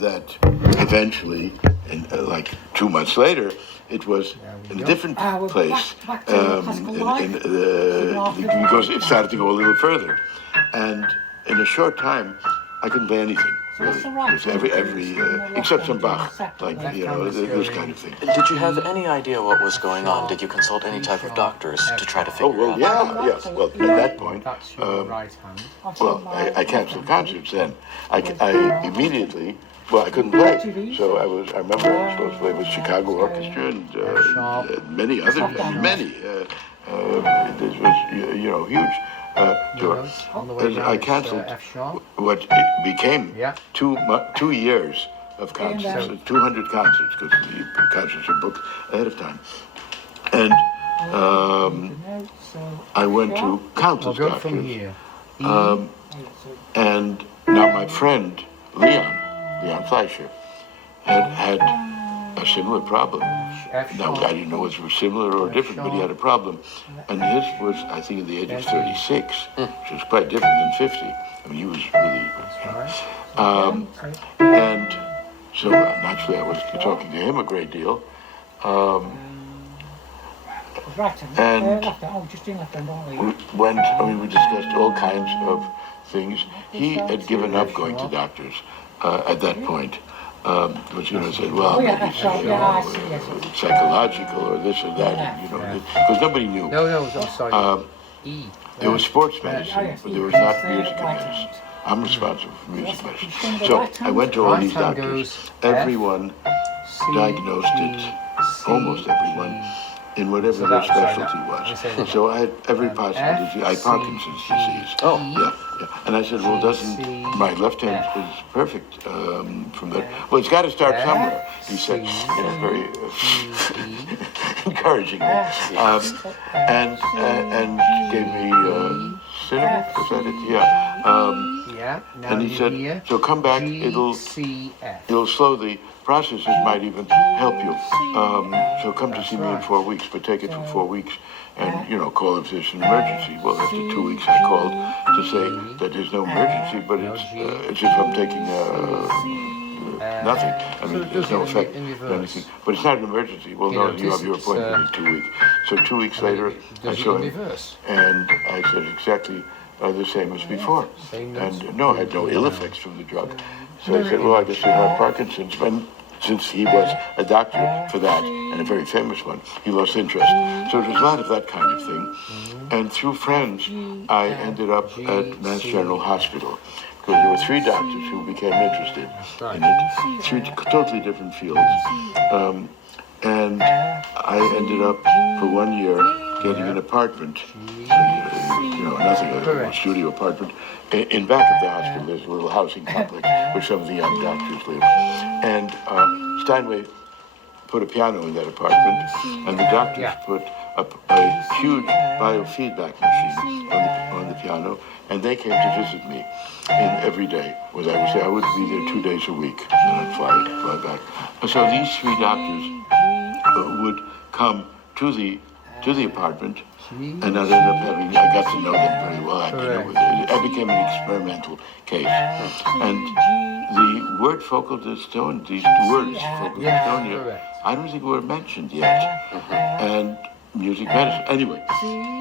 that eventually, like 2 months later, it was in a different place, because it started to go a little further. And in a short time, I couldn't play anything. Really. It was every except some Bach, like, this kind of thing. Did you have any idea what was going on? Did you consult any type of doctors to try to figure out? Yes. Well, at that point, I canceled concerts then. I immediately, I couldn't play. So I remember I was supposed to play with Chicago Orchestra and many other, this was, huge. I canceled what became 2 years of concerts, 200 concerts, because the concerts are booked ahead of time. And I went to countless doctors. And now my friend, Leon Fleischer, had a similar problem. Now, I didn't know if it was similar or different, but he had a problem. And his was, I think, at the age of 36, which was quite different than 50. I mean, he was really... and so, naturally, I was talking to him a great deal. And we discussed all kinds of things. He had given up going to doctors at that point. But said, well, maybe it's psychological or this or that, because nobody knew. I'm sorry. There was sports medicine, but there was not music medicine. I'm responsible for music medicine. So I went to all these doctors. Everyone diagnosed it, almost everyone, in whatever their specialty was. So I had every possible disease. I had Parkinson's disease. Oh. Yeah. And I said, well, my left hand is perfect from that. Well, it's got to start somewhere, he said, very encouraging me. And gave me cinema, was that it? Yeah. And he said, so come back, it'll slow the processes, might even help you. So come to see me in 4 weeks, but take it for 4 weeks. And, call if there's an emergency. Well, after 2 weeks, I called to say that there's no emergency, but it's as if I'm taking nothing. I mean, there's no effect or anything. But it's not an emergency. Well, no, you have your appointment in 2 weeks. So 2 weeks later, I saw him, and I said exactly the same as before. And no, I had no ill effects from the drug. So I said, well, I guess you have Parkinson's. And since he was a doctor for that, and a very famous one, he lost interest. So there was a lot of that kind of thing. And through friends, I ended up at Mass General Hospital, because there were 3 doctors who became interested in it, 3 totally different fields. And I ended up, for 1 year, getting an apartment, nothing, a studio apartment, in back of the hospital. There's a little housing complex where some of the young doctors live. And Steinway put a piano in that apartment, and the doctors put a huge biofeedback machine on the piano, and they came to visit me every day. I would be there 2 days a week, and I'd fly back. So these 3 doctors would come to the apartment, and I got to know them very well. I became an experimental case. And the word focal dystonia, these words, focal dystonia, I don't think were mentioned yet. And music medicine. Anyway,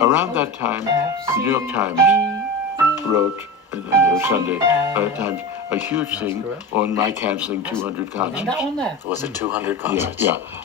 around that time, the New York Times wrote, in their Sunday Times, a huge thing on my canceling 200 concerts. Was it 200 concerts? Yeah.